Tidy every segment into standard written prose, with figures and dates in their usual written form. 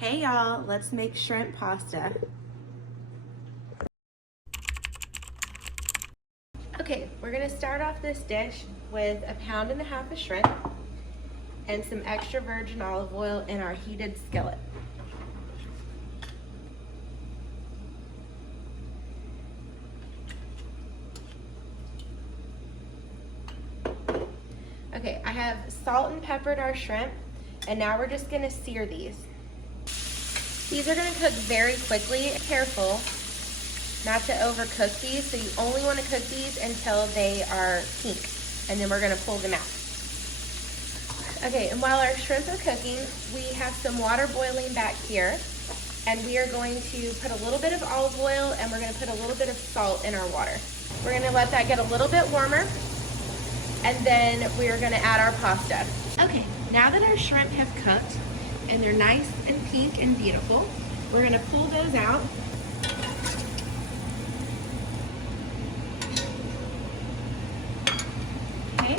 Hey y'all, let's make shrimp pasta. Okay, we're gonna start off this dish with 1.5 pounds of shrimp and some extra virgin olive oil in our heated skillet. Okay, I have salt and peppered our shrimp, and now we're just gonna sear these. These are gonna cook very quickly. Careful not to overcook these, so you only wanna cook these until they are pink, and then we're gonna pull them out. Okay, and while our shrimp are cooking, we have some water boiling back here, and we are going to put a little bit of olive oil, and we're gonna put a little bit of salt in our water. We're gonna let that get a little bit warmer, and then we are gonna add our pasta. Okay, now that our shrimp have cooked and they're nice and pink and beautiful, we're gonna pull those out. Okay,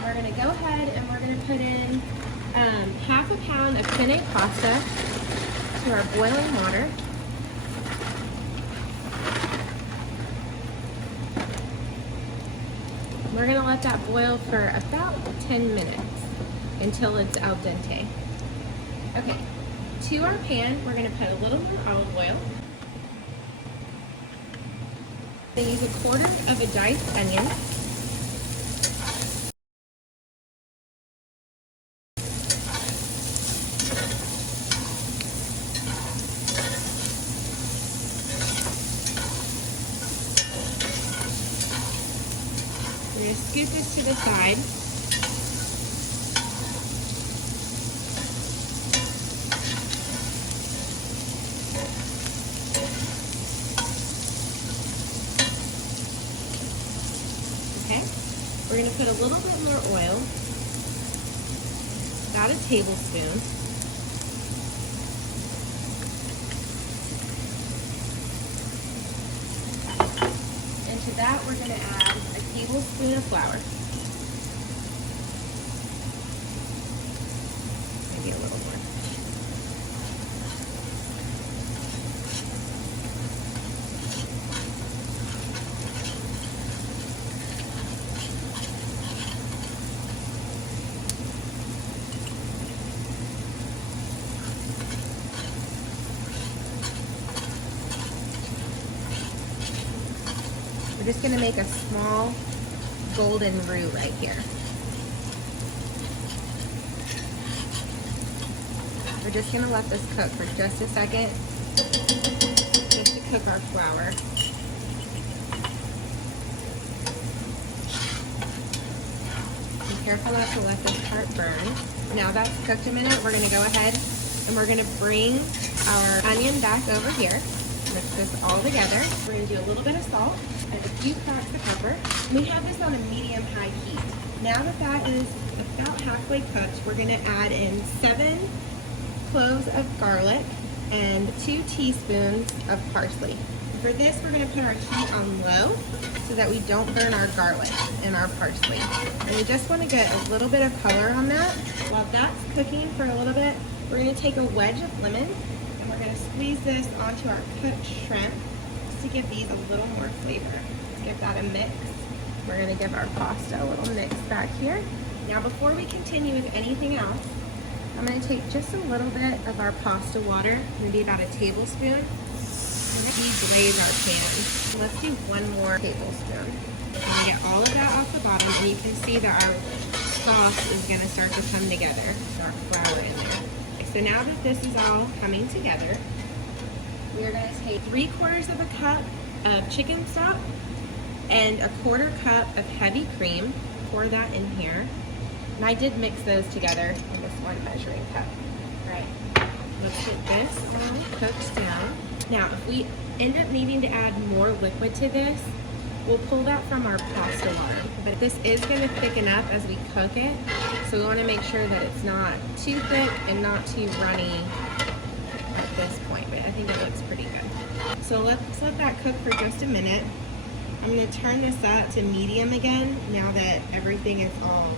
we're gonna go ahead and we're gonna put in 1/2 pound of penne pasta to our boiling water. We're gonna let that boil for about 10 minutes until it's al dente. Okay, to our pan, we're gonna put a little more olive oil. Then use 1/4 of a diced onion. We're gonna scoot this to the side. Okay, we're gonna put a little bit more oil, about 1 tablespoon. To that, we're going to add 1 tablespoon of flour. Maybe a little more. We're just gonna make a small golden roux right here. We're just gonna let this cook for just a second, just to cook our flour. Be careful not to let this part burn. Now that's cooked a minute, we're gonna go ahead and we're gonna bring our onion back over here. Mix this all together. We're gonna do a little bit of salt and a few cracks of pepper. We have this on a medium-high heat. Now that that is about halfway cooked, we're gonna add in 7 cloves of garlic and 2 teaspoons of parsley. For this, we're gonna put our heat on low so that we don't burn our garlic and our parsley. And we just wanna get a little bit of color on that. While that's cooking for a little bit, we're gonna take a wedge of lemon. We're going to squeeze this onto our cooked shrimp just to give these a little more flavor. Let's give that a mix. We're going to give our pasta a little mix back here. Now before we continue with anything else, I'm going to take just a little bit of our pasta water, maybe about 1 tablespoon, and deglaze our pan. Let's do 1 more tablespoon. And get all of that off the bottom, and you can see that our sauce is going to start to come together. Our flour in there. So now that this is all coming together, we're going to take 3/4 of a cup of chicken stock and 1/4 cup of heavy cream. Pour that in here. And I did mix those together in this 1 measuring cup. All right, let's get this all cooked down. Now, if we end up needing to add more liquid to this, we'll pull that from our pasta water. But this is going to thicken up as we cook it, so we want to make sure that it's not too thick and not too runny at this point, but I think it looks pretty good. So let's let that cook for just a minute. I'm going to turn this up to medium again now that everything is all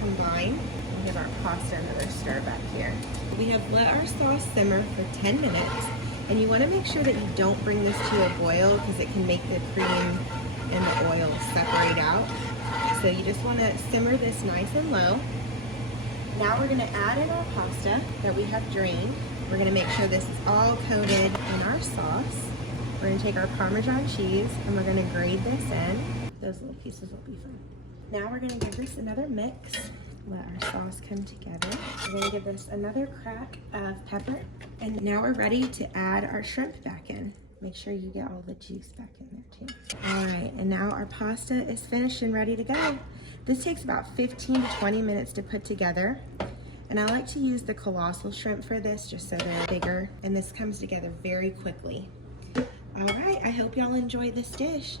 combined. give our pasta another stir back here. We have let our sauce simmer for 10 minutes, and you want to make sure that you don't bring this to a boil because it can make the cream and the oil separate out. So you just want to simmer this nice and low. Now we're going to add in our pasta that we have drained. We're going to make sure this is all coated in our sauce. We're going to take our Parmesan cheese and we're going to grate this in. Those little pieces will be fun. Now we're going to give this another mix. Let our sauce come together. We're going to give this another crack of pepper. And now we're ready to add our shrimp back in. Make sure you get all the juice back in there too. All right, and now our pasta is finished and ready to go. This takes about 15 to 20 minutes to put together. And I like to use the colossal shrimp for this just so they're bigger. And this comes together very quickly. All right, I hope y'all enjoy this dish.